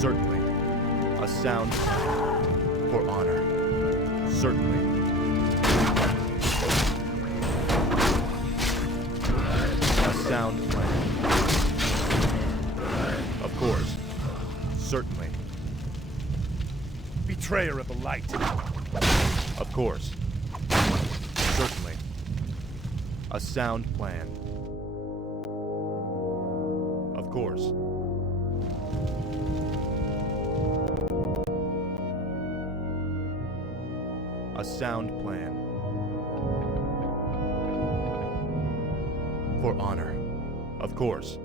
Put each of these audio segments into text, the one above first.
Certainly. A sound for honor. Certainly. A sound plan. Of course. Certainly. Betrayer of the light. Of course. Certainly. A sound plan. Of course. A sound plan. For honor. Of course.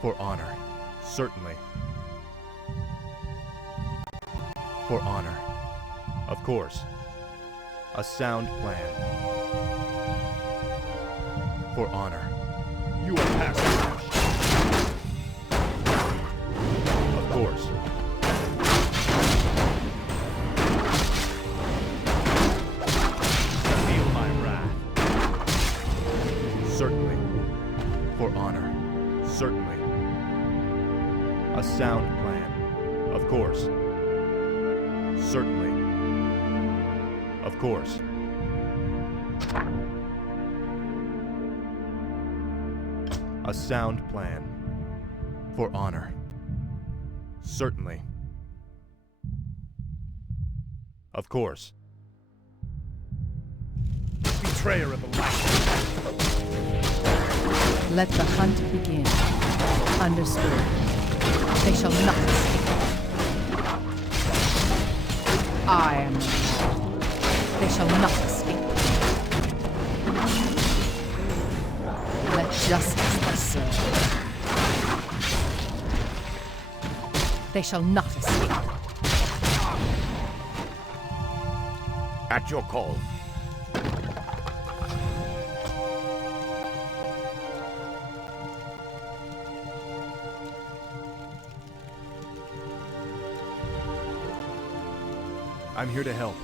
For honor. Certainly. For honor. Of course. A sound plan. For honor. You are past match. Of course. Feel my wrath. Certainly. For honor. Certainly. A sound plan. Of course. Certainly. Of course. A sound plan. For honor. Certainly. Of course. Betrayer of the light. Let the hunt begin. Understood. They shall not escape. I am the law. They shall not escape. Let justice be served. They shall not escape. At your call. I'm here to help.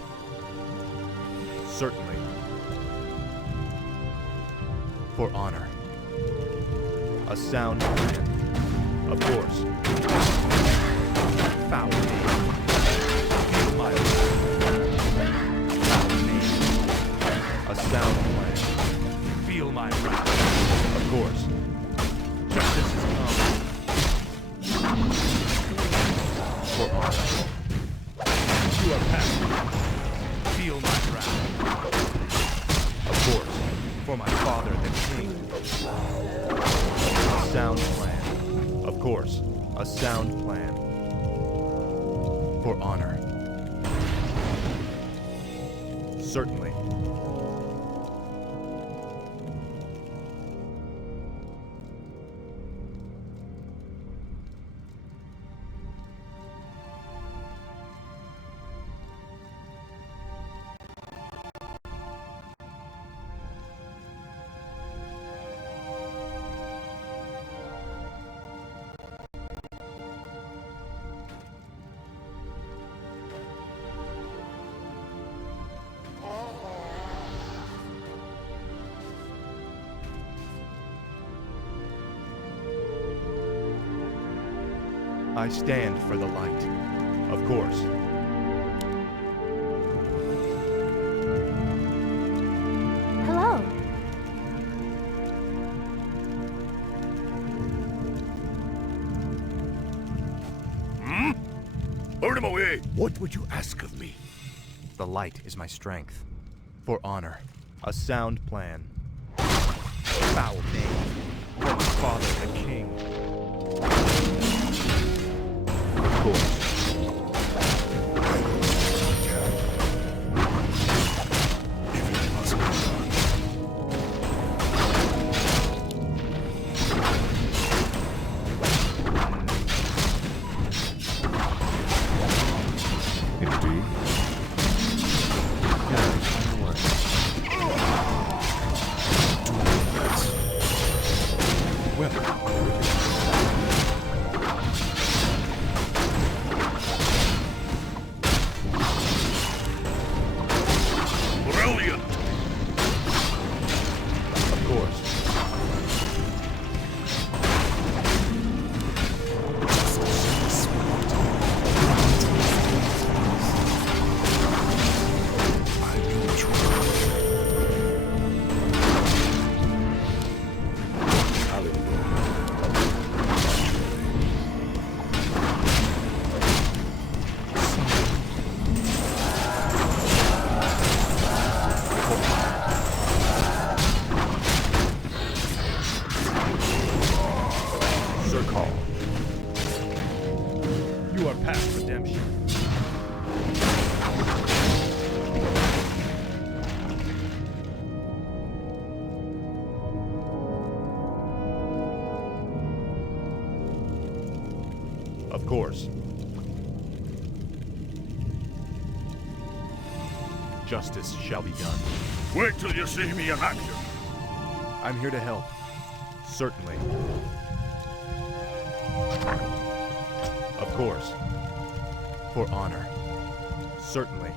Certainly. For honor. A sound plan. Of course. Foul name. Feel my wrath. Foul name. A sound plan. Feel my wrath. Of course. Justice is come. For honor. You are past match. Feel my wrath. Of course. For my father, the king. A sound plan. Of course. A sound plan. For honor. Certainly. I stand for the light. Of course. Hello. Burn him away! What would you ask of me? The light is my strength. For honor. A sound plan. Foul name. For my father, the king. Of course. Of course. Justice shall be done. Wait till you see me in action. I'm here to help. Certainly. Of course. For honor. Certainly.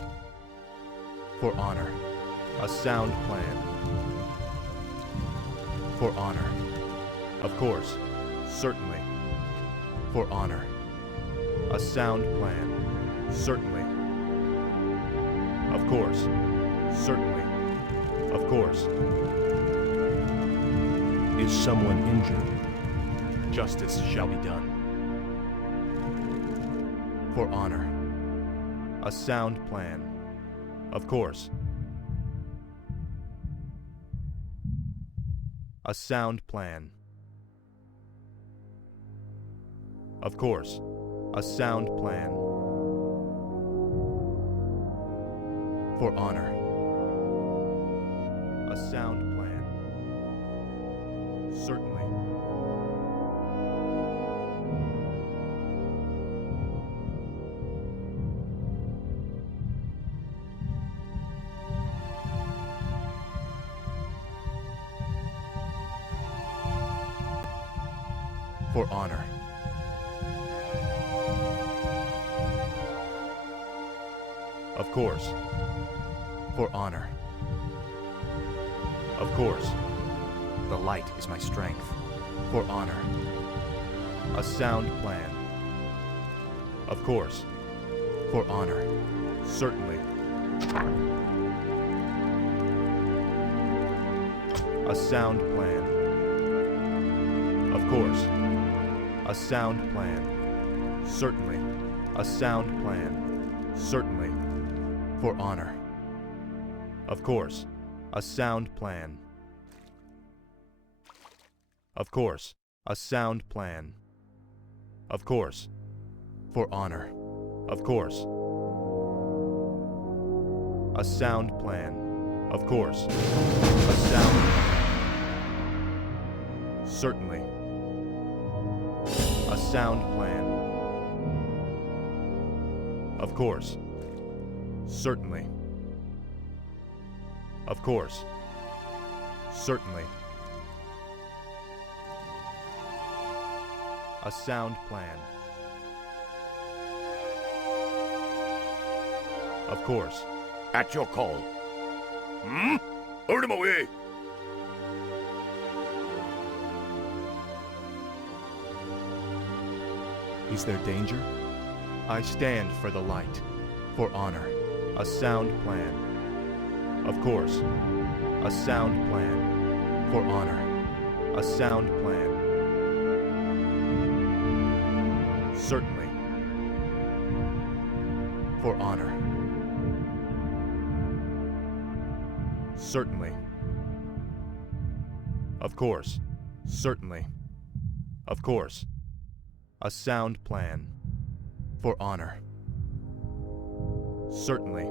For honor. A sound plan. For honor. Of course. Certainly. For honor. A sound plan. Certainly. Of course. Certainly. Of course. Is someone injured? Justice shall be done. For honor. A sound plan. Of course. A sound plan. Of course. A sound plan. For honor. A sound plan. Certainly. For honor. Of course. For honor. Of course. The light is my strength. For honor. A sound plan. Of course. For honor. Certainly. A sound plan. Of course. A sound plan. Certainly. A sound plan. Certainly. For honor. Of course. A sound plan. Of course. A sound plan. Of course. For honor. Of course. A sound plan. Of course. A sound plan. Certainly. A sound plan. Of course. Certainly. Of course. Certainly. A sound plan. Of course. At your call. Hold him away. Is there danger? I stand for the light. For honor. A sound plan. Of course. A sound plan. For honor. A sound plan. Certainly. For honor. Certainly. Of course. Certainly. Of course. A sound plan. For honor. Certainly.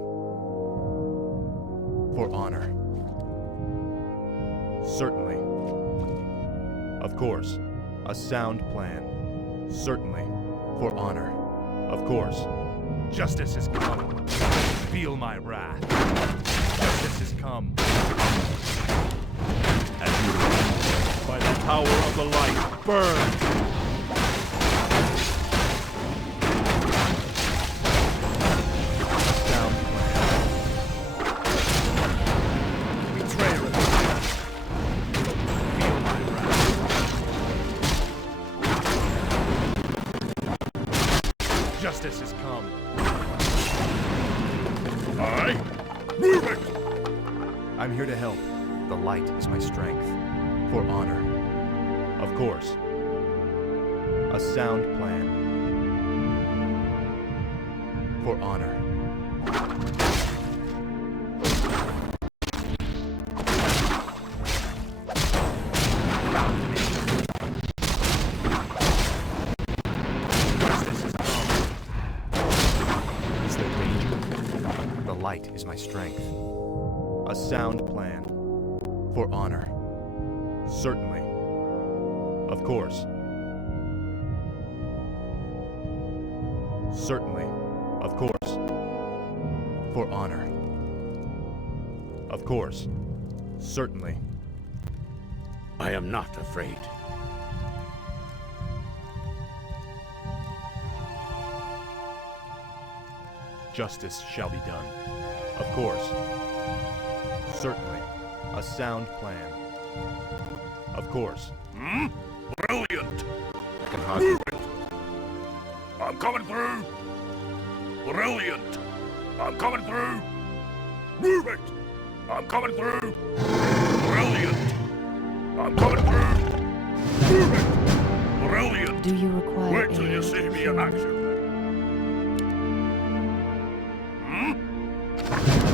For honor. Certainly. Of course. A sound plan. Certainly. For honor. Of course. Justice has come. Feel my wrath. Justice has come. And you, by the power of the light, burn! Sound plan. Betrayer of the past. Feel my wrath. Justice has come. Aye? Move it! I'm here to help. The light is my strength. For honor. Of course. A sound plan. For honor. Justice has come. Is there danger? The light is my strength. A sound plan. For honor. Certainly. Of course. Certainly. Of course. For honor. Of course. Certainly. I am not afraid. Justice shall be done. Of course. Certainly. A sound plan. Of course. Brilliant! I can hardly... Move it! I'm coming through! Brilliant! I'm coming through! Move it! I'm coming through! Brilliant! I'm coming through! Move it! Brilliant! Do you require Wait till you aid, see me in human? action!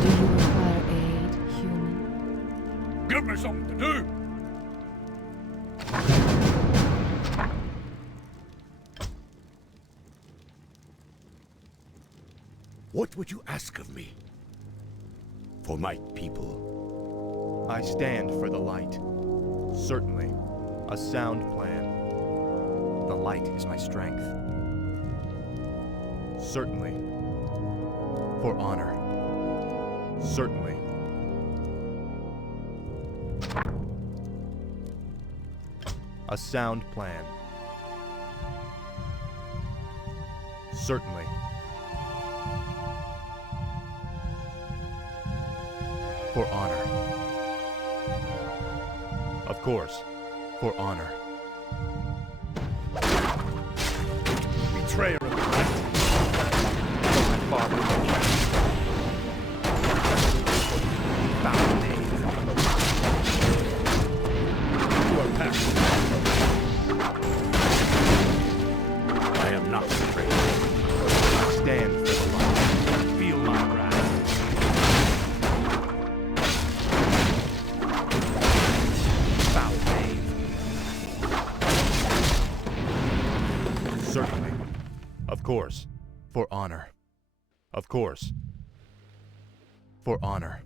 Do you require aid, human? Give me something to do! What would you ask of me? For my people? I stand for the light. Certainly. A sound plan. The light is my strength. Certainly. For honor. Certainly. A sound plan. Certainly. For honor. Of course. For honor. Betrayer of the light. My father foul name. You are past. I am not afraid. I stand for the light. Feel my wrath. Foul name. Certainly. Of course. For honor. Of course. For honor.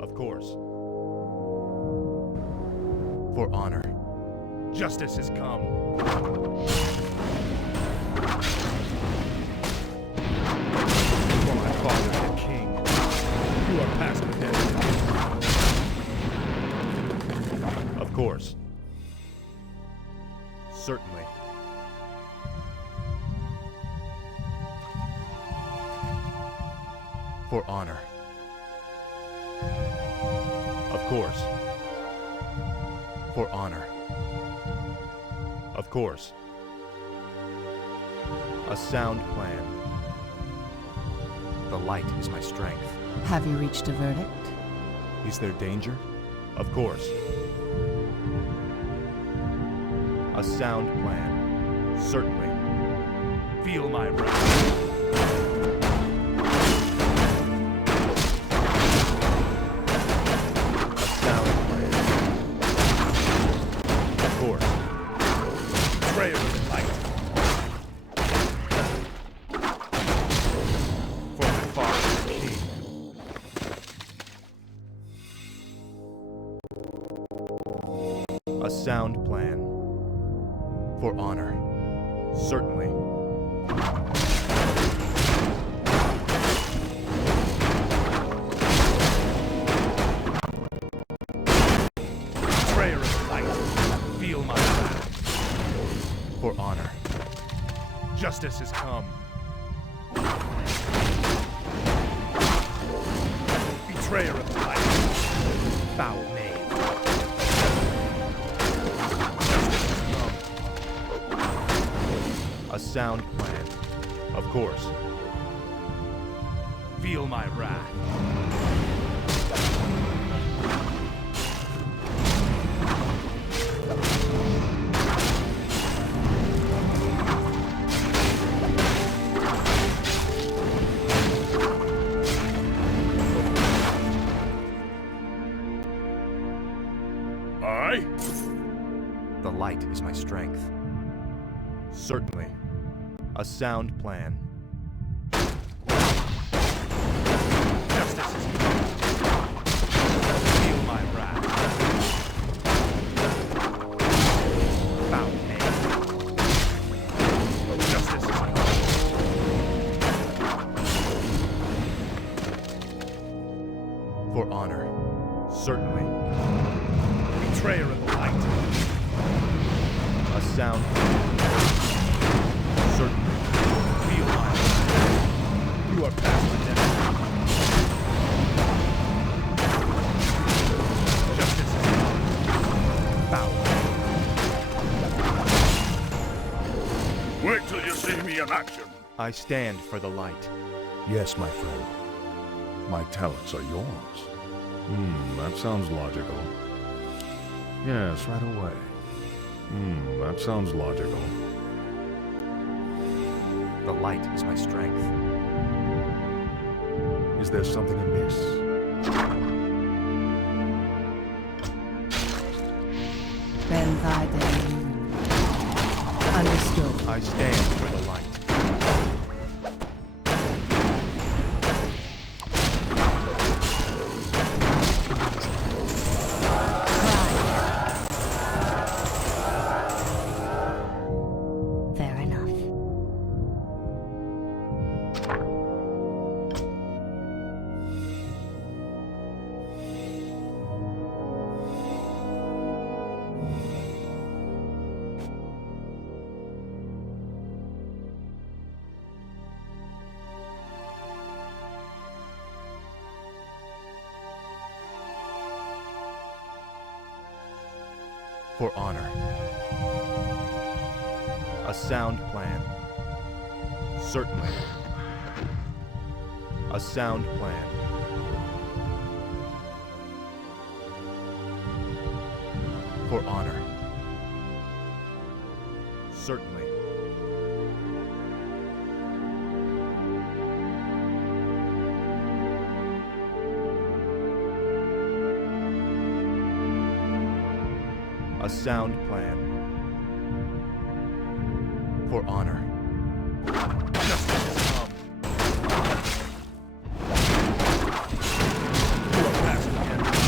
Of course. For honor. Justice has come. For my father the king. You are past redemption. Of course. Certainly. For honor. Of course. For honor. Of course. A sound plan. The light is my strength. Have you reached a verdict? Is there danger? Of course. A sound plan. Certainly. Feel my wrath. A sound plan. Of course. Betrayer of the light. For my father the king. A sound plan. For honor. Certainly. Betrayer of the light. Feel my wrath. For honor. Justice has come. Betrayer of the light. Foul name. Justice has come. A sound plan. Of course. Feel my wrath. I? The light is my strength. Certainly. A sound plan. Justice has come. Feel my wrath. Foul name. Justice For honor. Certainly. Betrayer of the light. A sound plan. Certainly. Feel my wrath. You are past redemption. Justice is come. Foul. Wait till you see me in action. I stand for the light. Yes, my friend. My talents are yours. That sounds logical. Yes, right away. That sounds logical. The light is my strength. Is there something amiss? Then thy day. Understood. I stand for the light. Fair enough. For honor. A sound plan. Certainly. A sound plan. For honor. Certainly. A sound plan. For honor. Justice has come. You are past redemption.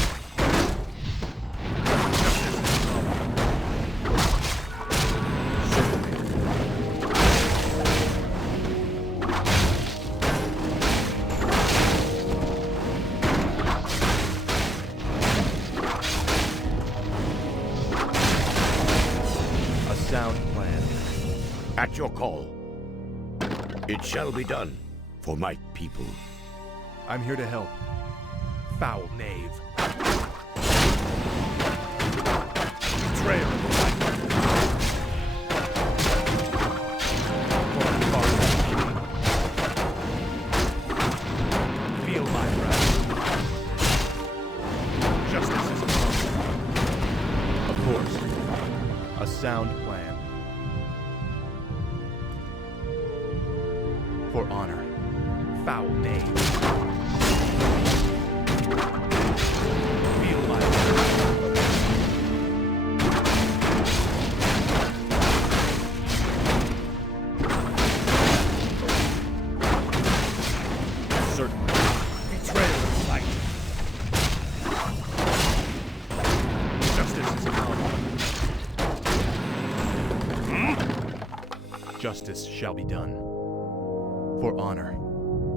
Justice has come. Certainly. A sound plan. At your call. It shall be done for my people. I'm here to help. Foul knave. Betrayer of the light. Feel my wrath. Justice is come. Of course. A sound plan. For honor. Foul knave. Feel my wrath. Certainly. Betrayer of the light. Justice is come. Justice shall be done. For honor.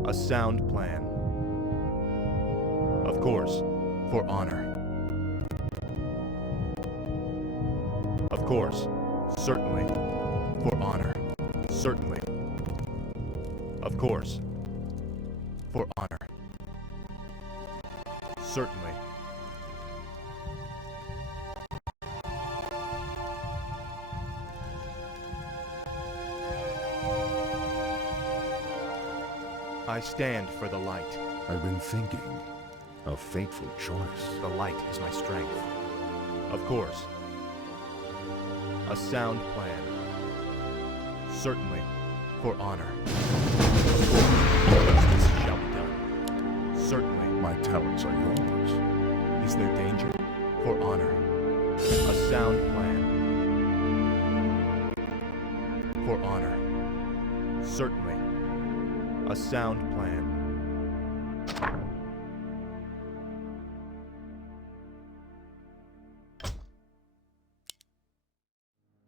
A sound plan. Of course. For honor. Of course. Certainly. For honor. Certainly. Of course. For honor. Certainly. I stand for the light. I've been thinking. A fateful choice. The light is my strength. Of course. A sound plan. Certainly. For honor. Justice shall be done. Certainly. My talents are yours. Is there danger? For honor. A sound plan. For honor. Certainly. A sound plan.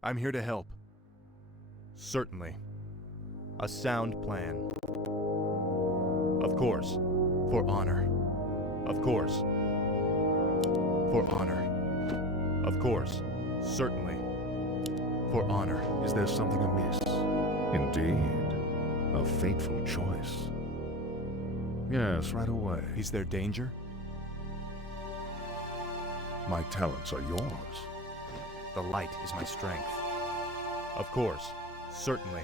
I'm here to help. Certainly. A sound plan. Of course. For honor. Of course. For honor. Of course. Certainly. For honor. Is there something amiss? Indeed. A fateful choice. Yes, right away. Is there danger? My talents are yours. The light is my strength. Of course. Certainly.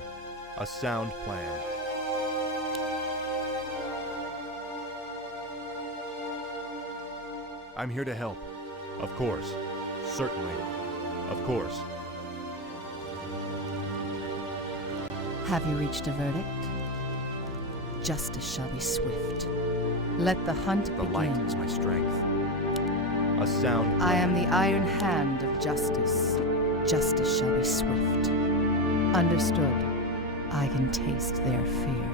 A sound plan. I'm here to help. Of course. Certainly. Of course. Have you reached a verdict? Justice shall be swift. Let the hunt The begin. light is my strength. A sound plan. I am the iron hand of justice. Justice shall be swift. Understood. I can taste their fear.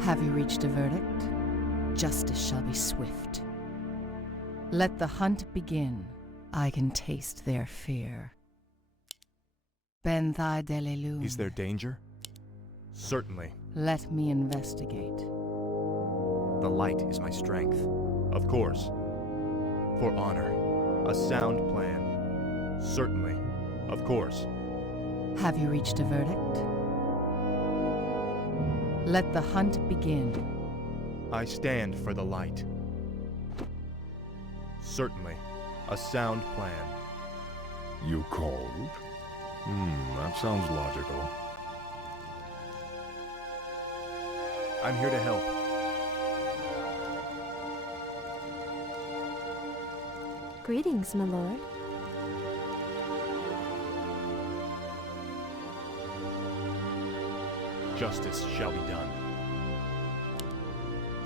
Have you reached a verdict? Justice shall be swift. Let the hunt begin. I can taste their fear. Benthai Delelun. Is there danger? Certainly. Let me investigate. The light is my strength. Of course. For honor. A sound plan. Certainly. Of course. Have you reached a verdict? Let the hunt begin. I stand for the light. Certainly. A sound plan. You called? That sounds logical. I'm here to help. Greetings, my lord. Justice shall be done.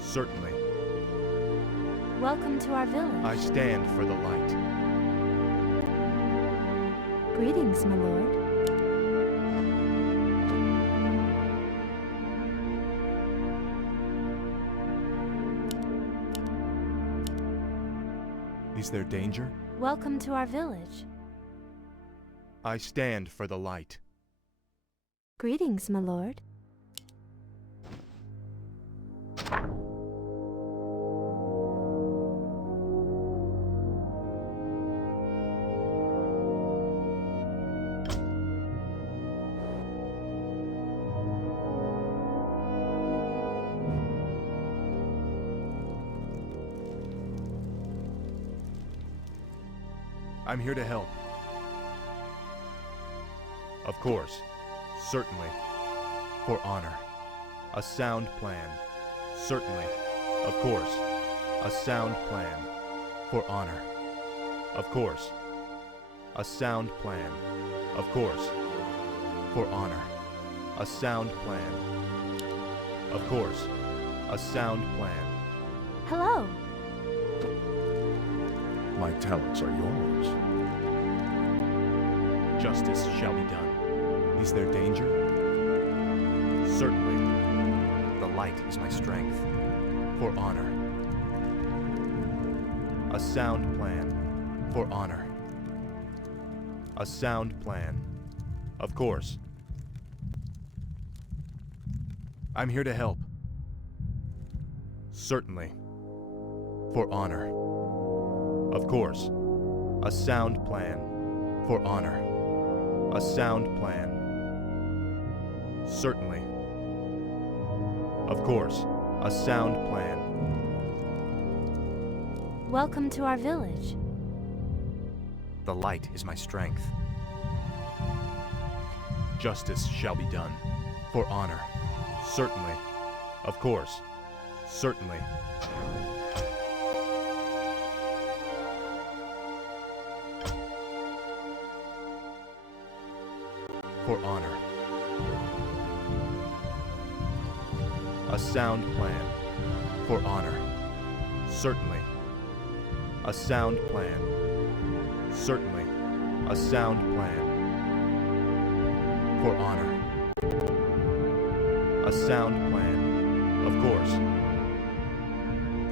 Certainly. Welcome to our village. I stand for the light. Greetings, my lord. Is there danger? Welcome to our village. I stand for the light. Greetings, my lord. I'm here to help. Of course. Certainly. For honor. A sound plan. Certainly. Of course. A sound plan. For honor. Of course. A sound plan. Of course. For honor. A sound plan. Of course. A sound plan. Hello. My talents are yours. Justice shall be done. Is there danger? Certainly. The light is my strength. For honor. A sound plan. For honor. A sound plan. Of course. I'm here to help. Certainly. For honor. Of course. A sound plan. For honor. A sound plan. Certainly. Of course. A sound plan. Welcome to our village. The light is my strength. Justice shall be done. For honor. Certainly. Of course. Certainly. For honor. A sound plan. For honor. Certainly. A sound plan. Certainly. A sound plan. For honor. A sound plan. Of course.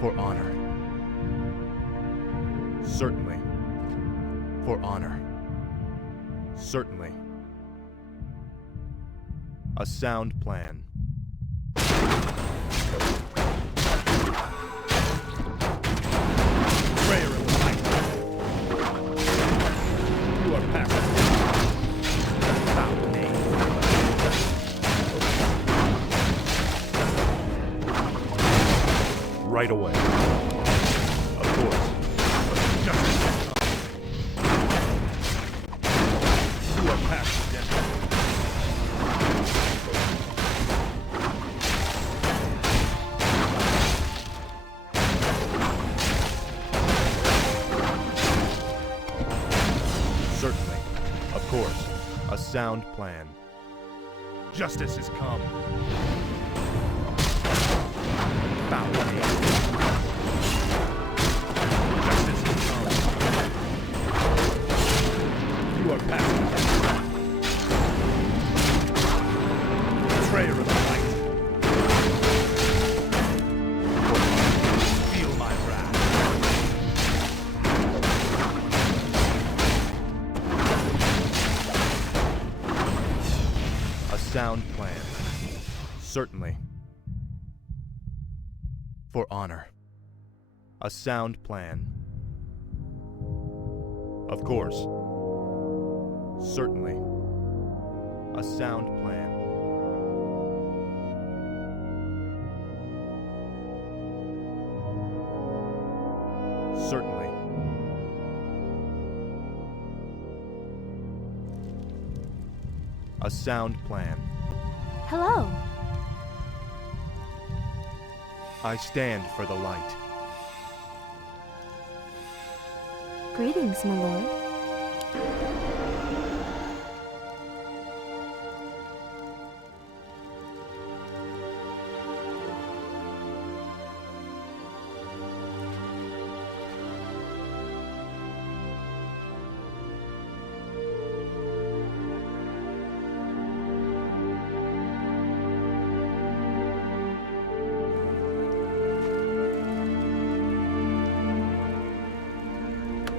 For honor. Certainly. For honor. Certainly. A sound plan. right away. Of course. Justice has come. You are past the deadline. Certainly. Of course. A sound plan. Justice has come. Foul play. Justice has come. You are past the deadline. Betrayer of the light. Feel my wrath. A sound plan. Certainly. For honor. A sound plan. Of course. Certainly. A sound plan. Certainly. A sound plan. Hello. I stand for the light. Greetings, my lord.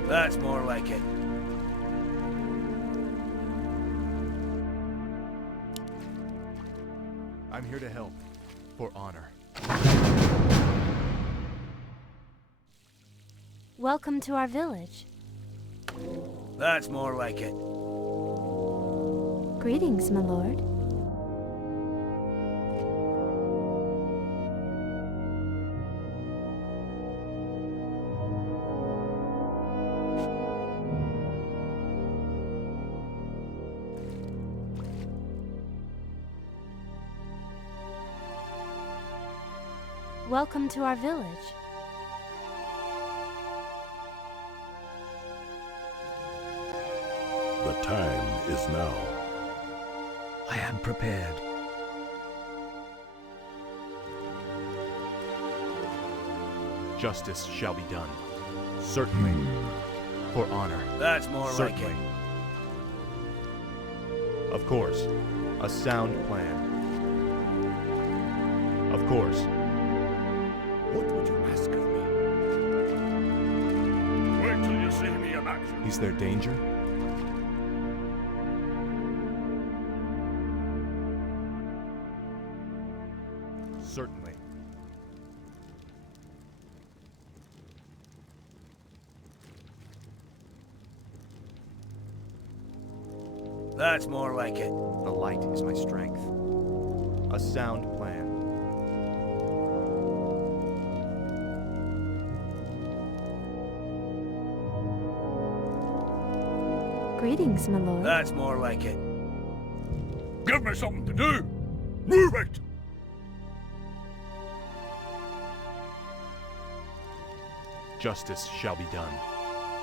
That's more like it. I'm here to help. For honor. Welcome to our village. That's more like it. Greetings, my lord. Welcome to our village. The time is now. I am prepared. Justice shall be done. Certainly. For honor. That's more Certainly. like it. Of course. A sound plan. Of course. What would you ask of me? Wait till you see me in action. Is there danger? Certainly. That's more like it. The light is my strength. A sound plan. Greetings, my lord. That's more like it. Give me something to do. Move it. Justice shall be done.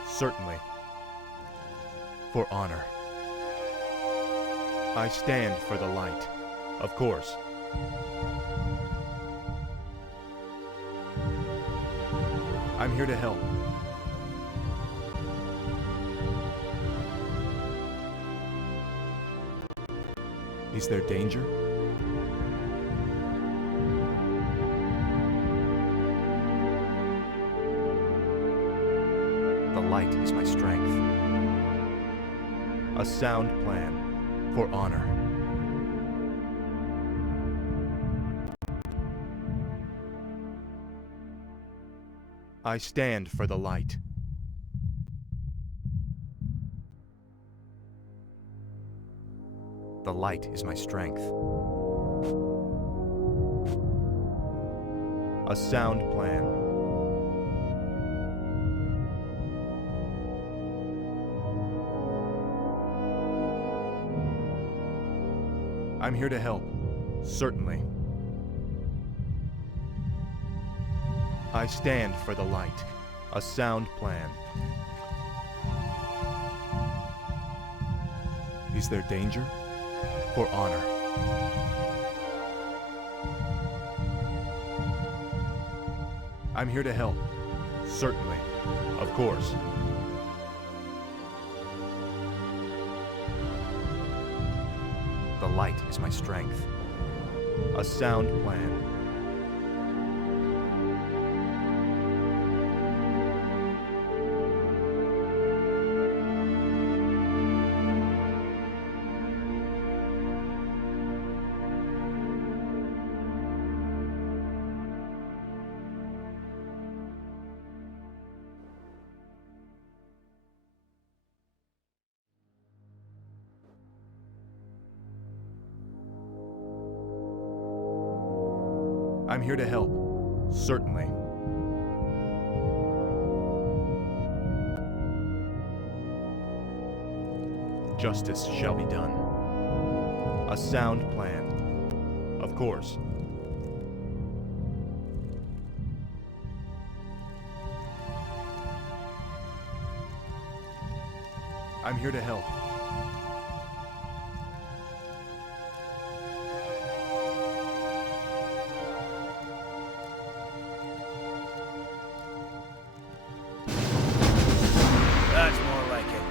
Certainly. For honor. I stand for the light. Of course. I'm here to help. Is there danger? The light is my strength. A sound plan for honor. I stand for the light. The light is my strength. A sound plan. I'm here to help. Certainly. I stand for the light. A sound plan. Is there danger? For honor. I'm here to help. Certainly. Of course. The light is my strength. A sound plan. I'm here to help. Certainly. Justice shall be done. A sound plan. Of course. I'm here to help. That's more like it.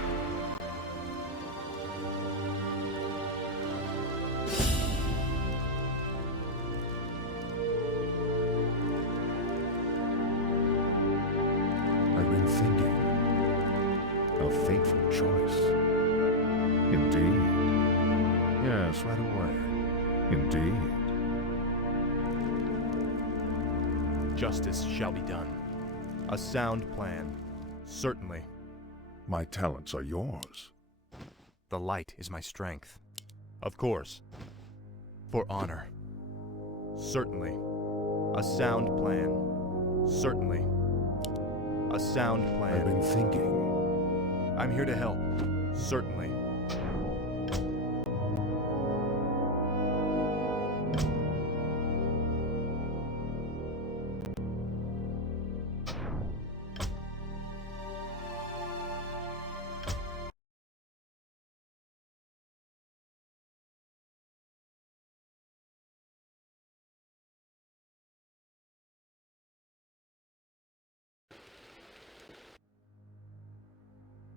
I've been thinking. A fateful choice. Indeed. Yes, right away. Indeed. Justice shall be done. A sound plan. Certainly. My talents are yours. The light is my strength. Of course. For honor. Certainly. A sound plan. Certainly. A sound plan. I've been thinking. I'm here to help. Certainly.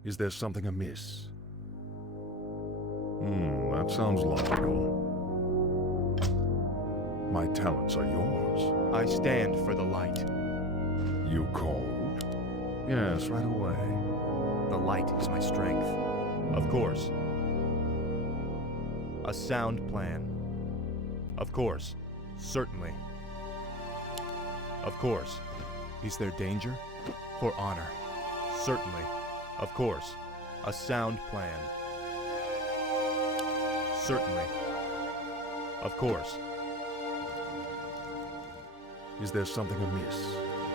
Is there something amiss? That sounds logical. My talents are yours. I stand for the light. You called? Yes, right away. The light is my strength. Of course. A sound plan. Of course. Certainly. Of course. Is there danger? For honor. Certainly. Of course. A sound plan. Certainly. Of course. Is there something amiss?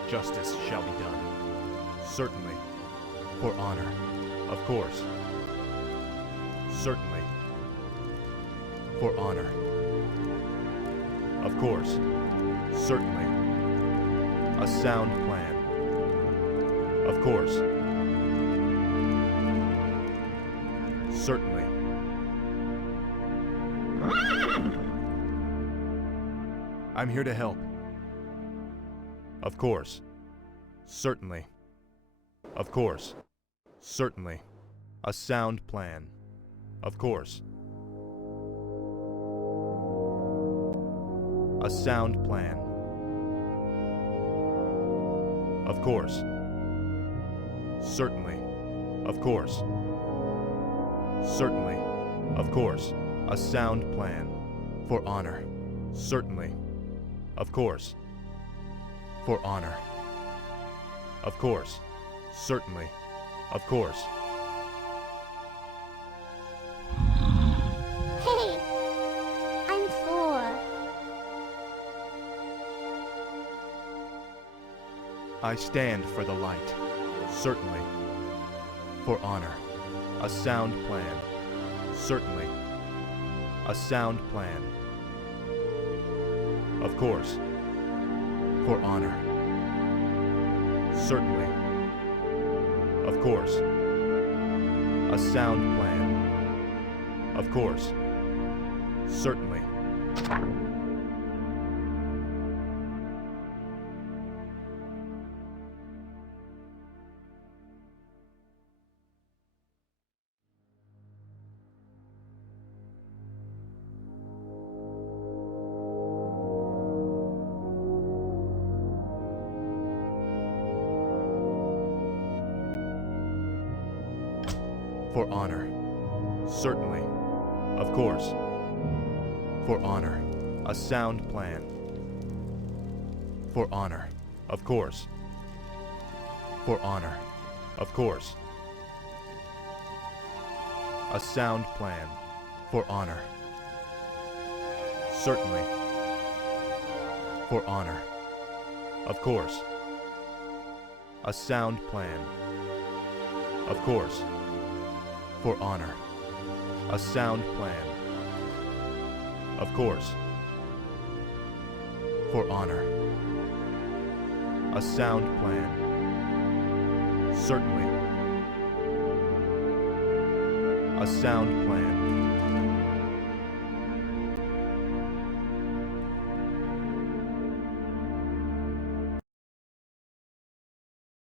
Justice shall be done. Certainly. For honor. Of course. Certainly. For honor. Of course. Certainly. A sound plan. Of course. Certainly. I'm here to help. Of course. Certainly. Of course. Certainly. A sound plan. Of course. A sound plan. Of course. Certainly. Of course. Certainly. Of course. A sound plan. For honor. Certainly. Of course. For honor. Of course. Certainly. Of course. Hey! I'm 4. I stand for the light. Certainly. For honor. A sound plan. Certainly. A sound plan. Of course. For honor. Certainly. Of course. A sound plan. Of course. Certainly. For honor. Certainly. Of course. For honor. A sound plan. For honor. Of course. For honor. Of course. A sound plan. For honor. Certainly. For honor. Of course. A sound plan. Of course. For honor. A sound plan. Of course. For honor. A sound plan. Certainly. A sound plan.